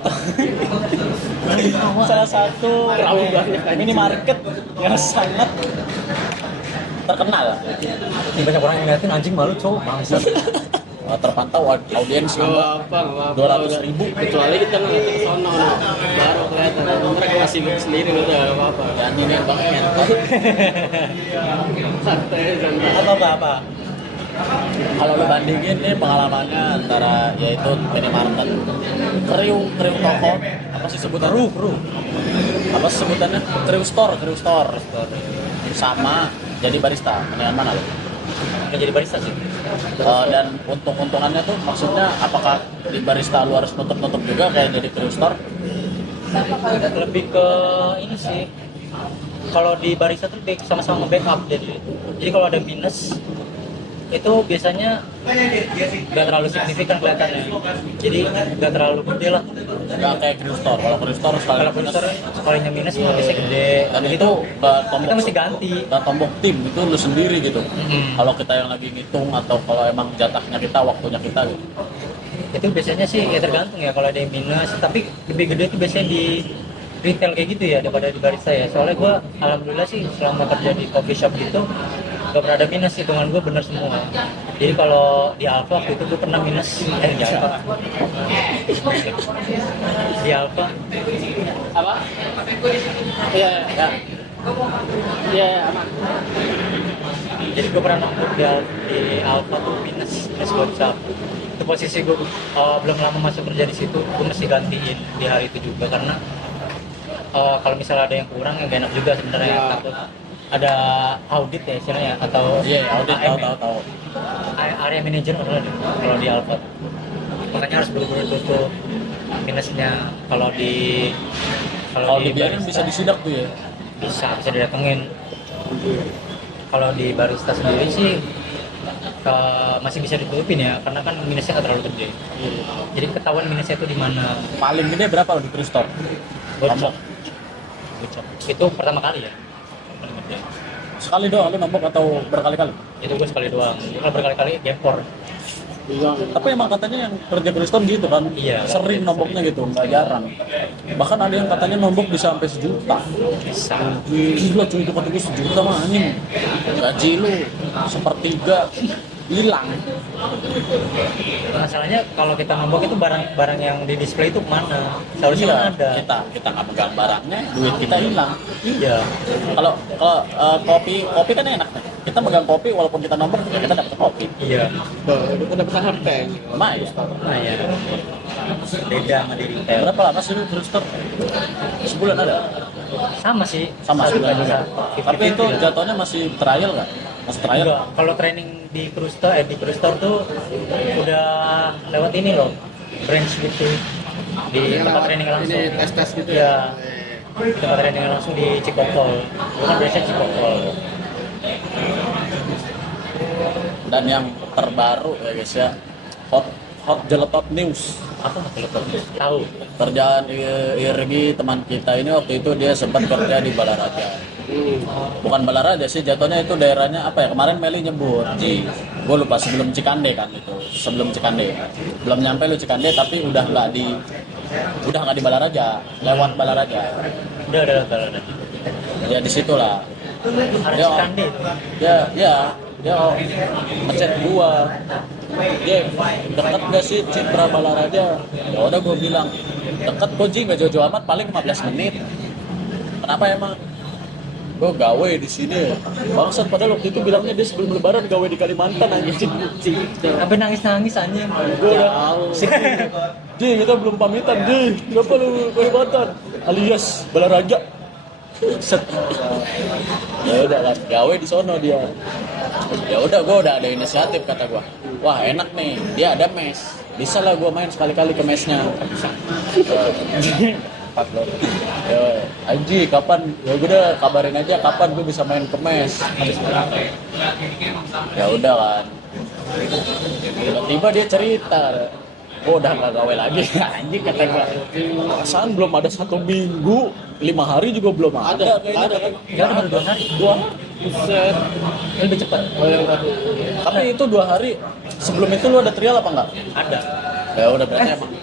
Terlalu banyak. minimarket yang sangat terkenal. Ini banyak orang yang ngeliatin anjing malu cowok bangsat. terpantau audiens nambah apa 200.000. kecuali kita ngeliat ke sono nah, baru kelihatan mereka masih sendiri udah apa apa Dan ini Bang En. santai Apa? Kalau lu bandingin nih pengalamannya antara yaitu Penny Martin, kriu toko, apa sih sebutannya? Kru. Apa sih sebutannya? Kriu store. Sama jadi barista. Mendingan mana lu? Nggak jadi barista sih. Dan untung-untungannya tuh maksudnya apakah di barista lu harus nutup juga kayak jadi kriu store? Lebih ke ini sih, kalau di barista tuh sama-sama backup. Jadi kalau ada minus itu biasanya nggak terlalu signifikan kelihatannya, jadi nggak terlalu gede lah. Nggak kayak kriu store. Kalau kriu store Kalau produser sekalinya minus mah biasanya gede, dan dan itu kita mesti ganti. tombok tim itu lu sendiri gitu. Mm-hmm. Kalau kita yang lagi ngitung atau kalau emang jatahnya kita, waktunya kita gitu. Itu biasanya sih ya tergantung ya, kalau ada yang minus, tapi lebih gede itu biasanya di retail kayak gitu ya daripada di barista ya. Soalnya gue alhamdulillah sih selama kerja di coffee shop gitu gak pernah ada minus, hitungan gue bener semua. Jadi kalau di Alfa waktu itu gue pernah minus di Alfa. Di Alfa apa iya aman. jadi gue pernah nongkrong di Alfa tuh minus gocap. Itu posisi gue belum lama masuk kerja di situ, gue mesti gantiin di hari itu juga karena kalau misalnya ada yang kurang ya gak enak juga sebenarnya. Takut ada audit ya istilahnya, atau Audit AM ya. tahu. Area manager kalau di Alfa, makanya harus benar-benar tutup minusnya. Kalau dibiarin bisa disidak tuh ya. bisa didatengin. Kalau di barista sendiri sih masih bisa ditutupin ya, karena kan minusnya nggak terlalu gede. Jadi ketahuan minusnya itu di mana. Paling gede berapa lo di kriu store? Bocor. Itu pertama kali ya. Paling gede. Sekali doang lu nombok atau berkali-kali? Itu gue sekali doang. Kalau berkali-kali gempor. Tapi emang katanya yang kerja kriu store gitu kan, Iya. sering nomboknya gitu, nggak jarang. Bahkan ada yang katanya nombok bisa sampai 1 juta. Bisa. Gila cuy, itu kata gue 1 juta mah anjing. Gaji lu 1/3 hilang. Masalahnya kalau kita nombok itu barang yang di display itu kemana? Seharusnya kan ada. Kita nggak pegang barangnya, duit kita hilang. Iya. Kalau kopi kan enak nih. Kita megang kopi walaupun kita nombor kita dapat kopi. Iya. Kita dapat harta Lumayan. Nah ya. Beda sama di retail. Berapa lama sih lu kriu store? Sebulan ada? Sama sih. Sama sebulan juga. Tapi itu ya. jatuhnya masih trial nggak? Masih trial? Enggak, kalau training di Cruise Store tuh udah lewat ini loh, branch gitu, di tempat training langsung. ini tes gitu ya. Tempat training langsung di Cikokol, bukan branchnya Cikokol. Dan yang terbaru ya guys ya, hot Jeletot News. Apa nggak tahu? Kerjaan Irgi teman kita ini waktu itu dia sempat kerja di Balaraja. Bukan Balaraja sih, jatuhnya itu daerahnya apa ya, kemarin Meli nyebut gue lupa, sebelum Cikande kan itu, sebelum Cikande belum nyampe lu Cikande, tapi udah nggak di Balaraja, lewat Balaraja Udah. ya di situlah Ada Ya, Cikande. dia ngechat gua, dekat gak sih Citra Balaraja? Ya udah gua bilang dekat kok Ji, nggak jauh-jauh amat, paling 15 menit. Kenapa emang? Gue gawe di sini. Bangsat, padahal waktu itu bilangnya dia sebelum lebaran gawe di Kalimantan anjing. Sampai nangis anjing. Gue udah sedih. Ji, kita belum pamitan, Ji. Kenapa lu Kalimantan? Alias Balaraja. Set. Ya udah kan, gawe di sono dia. Ya udah, gue udah ada inisiatif, kata gue. Wah enak nih, dia ada mes. Bisa lah gue main sekali-kali ke mesnya. Ya, Anji kapan? Ya udah kabarin aja kapan gue bisa main ke mes. Ya udah kan. Tiba-tiba dia cerita, oh udah nggak gawe lagi. Anjing, kata gue. Perasaan belum ada 1 minggu, 5 hari juga belum ada. Ya udah baru 2 hari. Buset. Lebih cepat. Tapi itu 2 hari. Sebelum itu lu ada trial apa enggak? Ada. Ya udah berarti emang.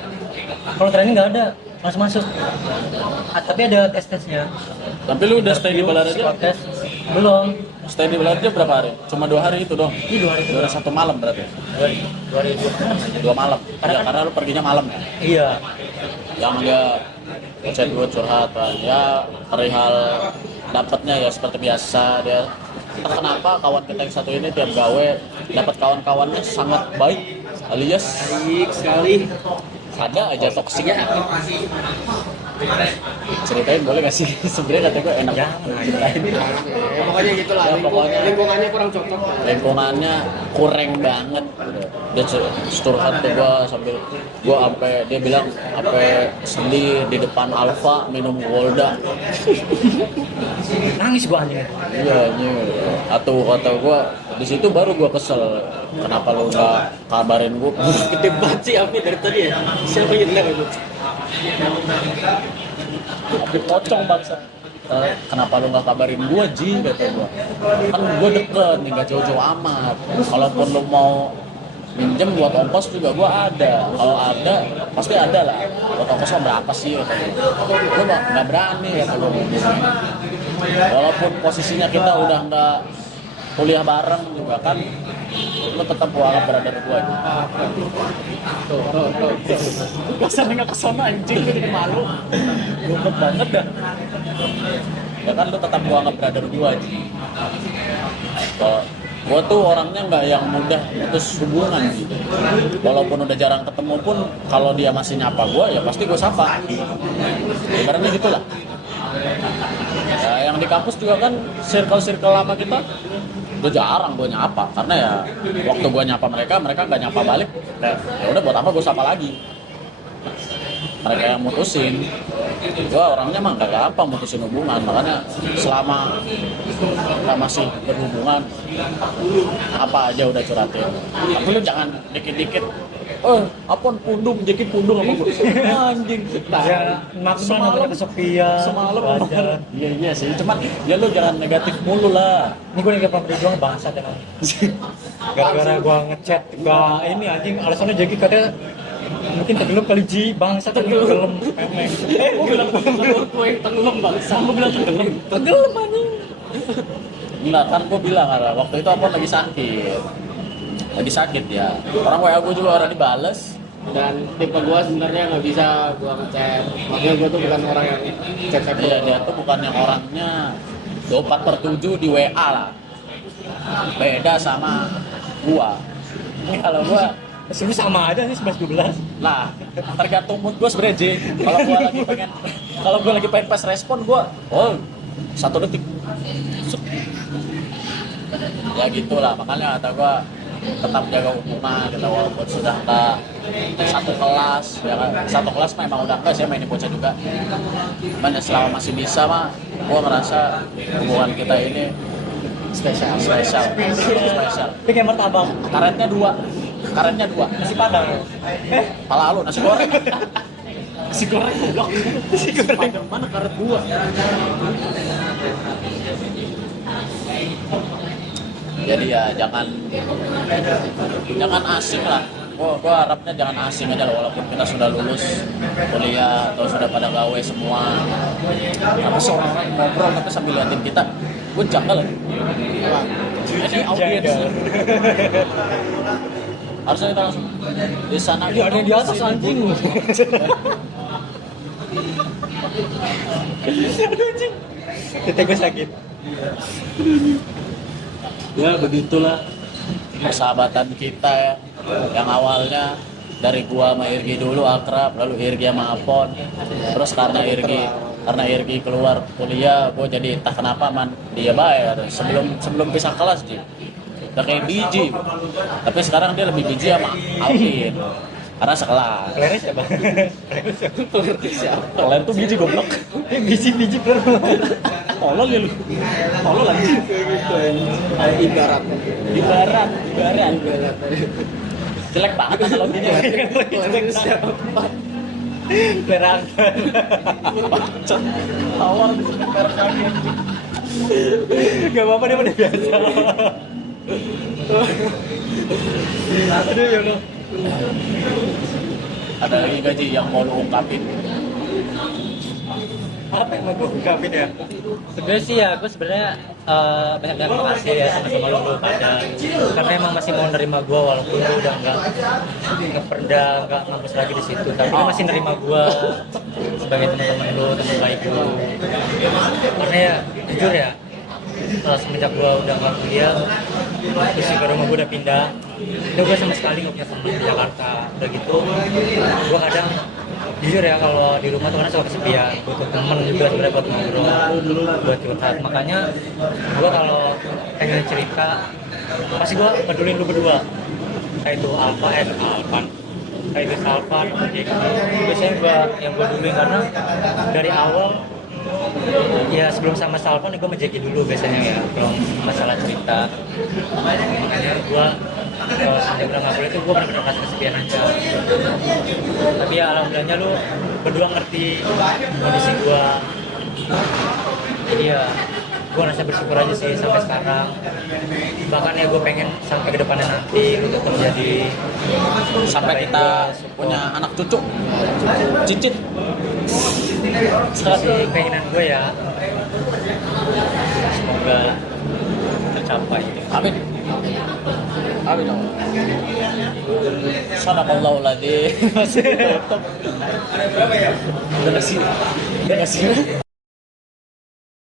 Kalau training nggak ada, masuk. Tapi ada tes-tesnya. Tapi lu udah stay di Balaraja? Psikotes. Belum. Stay di Belanda berapa hari? Cuma 2 hari itu dong. Ini 2 hari itu. 1 malam berarti. 2 hari itu. 2 malam. Karena lu perginya malam ya. Iya. Yang dia chat gue curhat kan. Ya perihal dapatnya ya seperti biasa dia. Entah kenapa kawan kita yang satu ini tiap gawe dapat kawan-kawannya sangat baik alias Baik sekali. ada aja toksiknya. Ceritain boleh gak sih? Sebenarnya kata gue enak ya ceritain. Ya, pokoknya gitulah. Ya, pokoknya. Lingkungannya kurang cocok. Lingkungannya kurang banget. Dia curhat ke gue sambil gue sampai dia bilang sampai sedih di depan Alfa minum Golda. Nangis gua anjing. Iya, atau kata gue di situ baru gue kesel. Kenapa lu nggak kabarin gue? Gede banget sih Afi dari tadi ya. Siapa yang bilang itu? Tapi pocong bangsa. Kenapa lu nggak kabarin gue Ji kata gue. Kan gue deket nih nggak jauh-jauh amat. Kalaupun lu mau minjem buat ongkos juga gue ada. Kalau ada pasti ada lah. Buat ongkos berapa sih kata gue. Lu nggak berani kata gue. Walaupun posisinya kita udah nggak kuliah bareng juga kan, lu tetap gua anggap brother gua. Tuh. Kesannya nggak kesana anjing, gue jadi malu. Goblok banget dah. Ya kan lu tetap gua anggap brother gua aja. Gua tuh orangnya nggak yang mudah putus hubungan gitu. Walaupun udah jarang ketemu pun, kalau dia masih nyapa gua ya pasti gua sapa. Ibaratnya gitulah. Ya, yang di kampus juga kan circle lama kita udah jarang gue nyapa karena ya waktu gue nyapa mereka nggak nyapa balik ya udah buat apa gue sapa lagi, mereka yang mutusin. Gue orangnya mah nggak gampang mutusin hubungan, makanya selama kita masih berhubungan apa aja udah curhatin, tapi lu jangan dikit-dikit apaan pundung apa gue anjing Ya, maksudnya namanya kesepian. semalam Wajar. iya sih, cuman ya lu jangan negatif mulu lah. Ini gue lagi pernah berjuang bangsat emang. Gara-gara gue ngechat gak ini anjing alasannya jadi katanya mungkin tenggelam kali Ji bangsat tenggelam emang. Gue bilang gue tenggelam bangsa, gue bilang tenggelam anjing. Enggak kan gue bilang waktu itu apa lagi sakit ya. Orang WA gue juga orang dibales. Dan tipe gua sebenarnya nggak bisa gua ngechat. Makanya gua tuh bukan orang yang chat. Iya, dia tuh bukan yang orangnya 24/7 di WA lah. Beda sama gua. Kalau gua Sebenarnya sama aja sih 11-12. nah tergantung mood gua sebenarnya Ji. Kalau gua lagi pengen pas respon gua 1 detik. Sup. Ya gitulah, makanya kata gua tetap jaga hubungan kita walaupun sudah nggak satu kelas ya kan. Satu kelas mah emang udah enggak sih main di bocah juga, cuman ya selama masih bisa mah gua ngerasa hubungan kita ini spesial. Tapi kayak martabak Karetnya dua nasi padang. pala lu nasi goreng goblok. Nasi goreng mana karet dua. Jadi ya jangan asing lah. Gua harapnya jangan asing aja lah, walaupun kita sudah lulus kuliah atau sudah pada gawe semua. Apa sih orang ngobrol tapi sambil liatin kita, gue janggal. Ini audiens. Harusnya kita langsung di sana. Iya, ada yang di atas anjing. Anjing. Titik gue sakit. Ya begitulah persahabatan kita ya, yang awalnya dari gua sama Irgi dulu akrab, lalu Irgi sama Apon, terus karena Irgi keluar kuliah, gua jadi entah kenapa man dia baik sebelum pisah kelas Ji, udah kayak biji, tapi sekarang dia lebih biji sama Alvin karena sekelas. Kalian siapa? Kalian tuh biji goblok. Biji perlu. Tolol ya lu. Tolol lagi. Ibarat. Jelek banget analoginya. Perang. Tawar di sini merek kami. Gak apa-apa dia udah biasa. Aduh ya Allah. Ada lagi gaji yang mau lu ungkapin? Apa yang mau gue ungkapin ya? Sebenarnya sih ya, gue sebenarnya banyak terima kasih ya sama-sama lu pada, karena emang masih mau nerima gue walaupun lu udah nggak ngampus lagi di situ, tapi lu masih nerima gue sebagai teman-teman lu, teman baik lu. Karena ya jujur ya, semenjak gue udah nggak kuliah, terus juga rumah gue udah pindah, itu gue sama sekali nggak punya teman di Jakarta. Udah gitu, gue kadang jujur ya kalau di rumah tuh karena suka kesepian, butuh temen juga sebenarnya buat ngobrol, buat curhat. Makanya gue kalau pengen cerita pasti gue pedulin lu berdua, kayak itu Salvan, biasanya yang gue duluin karena dari awal ya sebelum sama Salvan gue menjagi dulu biasanya ya kalau masalah cerita. Makanya gue sejak udah nggak boleh itu gue benar-benar merasa kesepian aja. Tapi ya alhamdulillahnya lu berdua ngerti kondisi gue. Jadi ya gue rasa bersyukur aja sih sampai sekarang. Bahkan ya gue pengen sampai ke depannya nanti untuk menjadi Sampai kita punya anak cucu, cicit. Itu sih keinginan gue ya. Semoga tercapai. Amin. Amin dong. Sadaqallahu ladzi. Masih tetap. Udah ngasih.